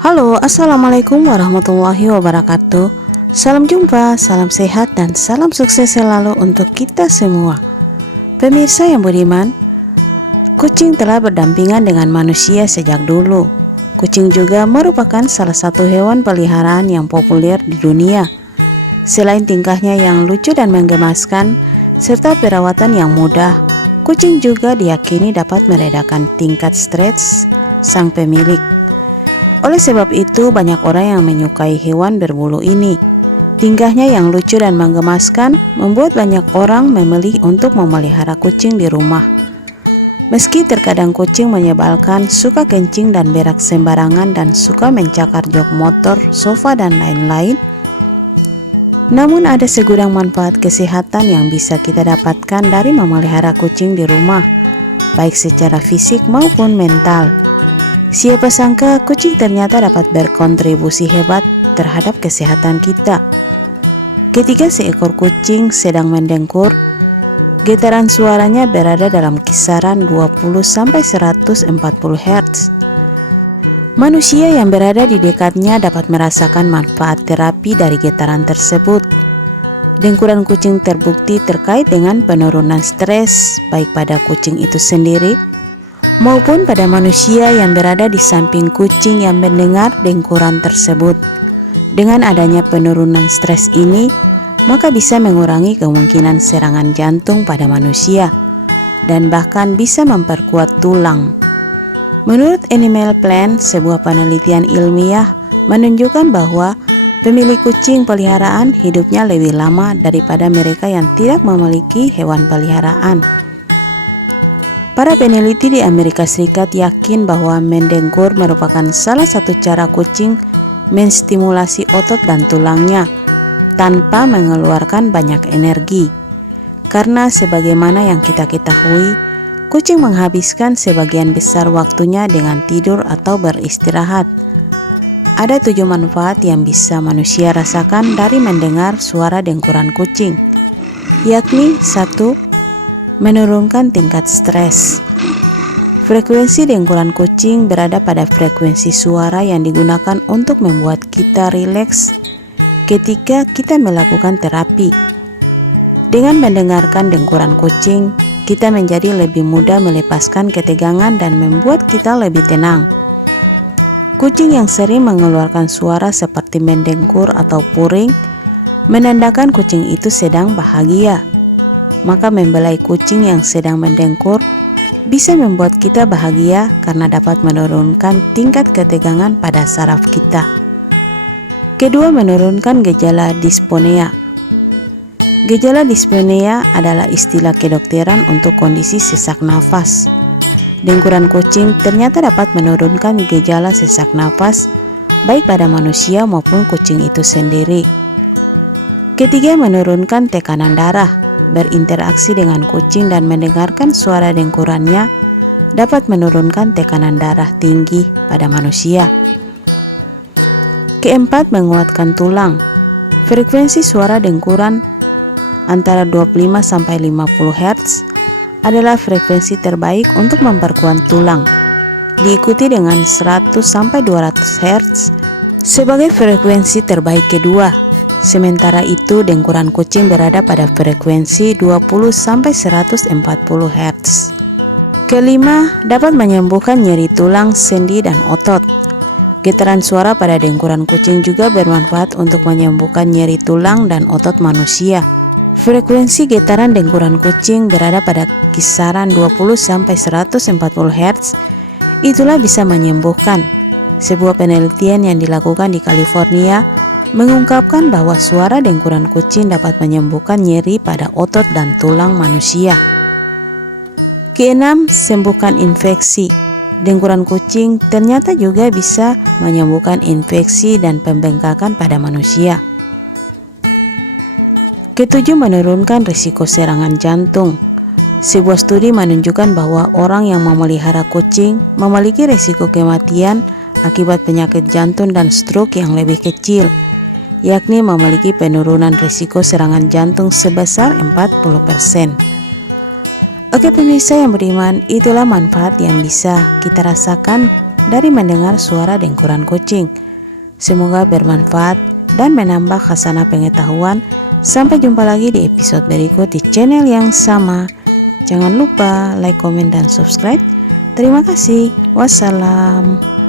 Halo, assalamualaikum warahmatullahi wabarakatuh. Salam jumpa, salam sehat, dan salam sukses selalu untuk kita semua. Pemirsa yang budiman, kucing telah berdampingan dengan manusia sejak dulu. Kucing juga merupakan salah satu hewan peliharaan yang populer di dunia. Selain tingkahnya yang lucu dan menggemaskan, serta perawatan yang mudah, kucing juga diyakini dapat meredakan tingkat stres sang pemilik. Oleh sebab itu, banyak orang yang menyukai hewan berbulu ini. Tingkahnya yang lucu dan menggemaskan membuat banyak orang memilih untuk memelihara kucing di rumah. Meski terkadang kucing menyebalkan, suka kencing dan berak sembarangan, dan suka mencakar jok motor, sofa, dan lain-lain, namun ada segudang manfaat kesehatan yang bisa kita dapatkan dari memelihara kucing di rumah, baik secara fisik maupun mental. Siapa sangka kucing ternyata dapat berkontribusi hebat terhadap kesehatan kita. Ketika seekor kucing sedang mendengkur, getaran suaranya berada dalam kisaran 20-140 Hz. Manusia yang berada di dekatnya dapat merasakan manfaat terapi dari getaran tersebut. Dengkuran kucing terbukti terkait dengan penurunan stres, baik pada kucing itu sendiri maupun pada manusia yang berada di samping kucing yang mendengar dengkuran tersebut. Dengan adanya penurunan stres ini, maka bisa mengurangi kemungkinan serangan jantung pada manusia dan bahkan bisa memperkuat tulang. Menurut Animal Planet, sebuah penelitian ilmiah menunjukkan bahwa pemilik kucing peliharaan hidupnya lebih lama daripada mereka yang tidak memiliki hewan peliharaan. Para peneliti di Amerika Serikat yakin bahwa mendengkur merupakan salah satu cara kucing menstimulasi otot dan tulangnya tanpa mengeluarkan banyak energi. Karena sebagaimana yang kita ketahui, kucing menghabiskan sebagian besar waktunya dengan tidur atau beristirahat. Ada 7 manfaat yang bisa manusia rasakan dari mendengar suara dengkuran kucing, yakni 1. Menurunkan tingkat stres. Frekuensi dengkuran kucing berada pada frekuensi suara yang digunakan untuk membuat kita rileks ketika kita melakukan terapi. Dengan mendengarkan dengkuran kucing, kita menjadi lebih mudah melepaskan ketegangan dan membuat kita lebih tenang. Kucing yang sering mengeluarkan suara seperti mendengkur atau puring menandakan kucing itu sedang bahagia. Maka membelai kucing yang sedang mendengkur bisa membuat kita bahagia karena dapat menurunkan tingkat ketegangan pada saraf kita. Kedua, menurunkan gejala disponea. Gejala disponea adalah istilah kedokteran untuk kondisi sesak nafas. Dengkuran kucing ternyata dapat menurunkan gejala sesak nafas baik pada manusia maupun kucing itu sendiri. Ketiga, menurunkan tekanan darah. Berinteraksi dengan kucing dan mendengarkan suara dengkurannya dapat menurunkan tekanan darah tinggi pada manusia. Keempat, menguatkan tulang. Frekuensi suara dengkuran antara 25-50 Hz adalah frekuensi terbaik untuk memperkuat tulang, diikuti dengan 100-200 Hz sebagai frekuensi terbaik kedua. Sementara itu, dengkuran kucing berada pada frekuensi 20-140 Hz. Kelima, dapat menyembuhkan nyeri tulang, sendi, dan otot. Getaran suara pada dengkuran kucing juga bermanfaat untuk menyembuhkan nyeri tulang dan otot manusia. Frekuensi getaran dengkuran kucing berada pada kisaran 20-140 Hz. Itulah bisa menyembuhkan. Sebuah penelitian yang dilakukan di California mengungkapkan bahwa suara dengkuran kucing dapat menyembuhkan nyeri pada otot dan tulang manusia. Keenam, sembuhkan infeksi. Dengkuran kucing ternyata juga bisa menyembuhkan infeksi dan pembengkakan pada manusia. Ketujuh, menurunkan risiko serangan jantung. Sebuah studi menunjukkan bahwa orang yang memelihara kucing memiliki risiko kematian akibat penyakit jantung dan stroke yang lebih kecil, yakni memiliki penurunan risiko serangan jantung sebesar 40%. Oke pemirsa yang beriman, itulah manfaat yang bisa kita rasakan dari mendengar suara dengkuran kucing. Semoga bermanfaat dan menambah khasanah pengetahuan. Sampai jumpa lagi di episode berikut di channel yang sama. Jangan lupa like, komen, dan subscribe. Terima kasih. Wassalam.